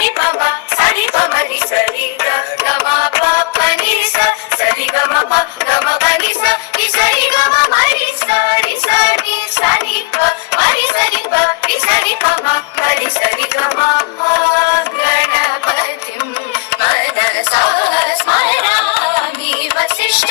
సరి పమ సరి పమని సరి గమ పని సరి గమ గమ పని సరి గమ మరి సరి సరి సరి మరి సరి సరి పమ మరి సరి గమ గణపతిం మనసా స్మరామి వసిష్ఠ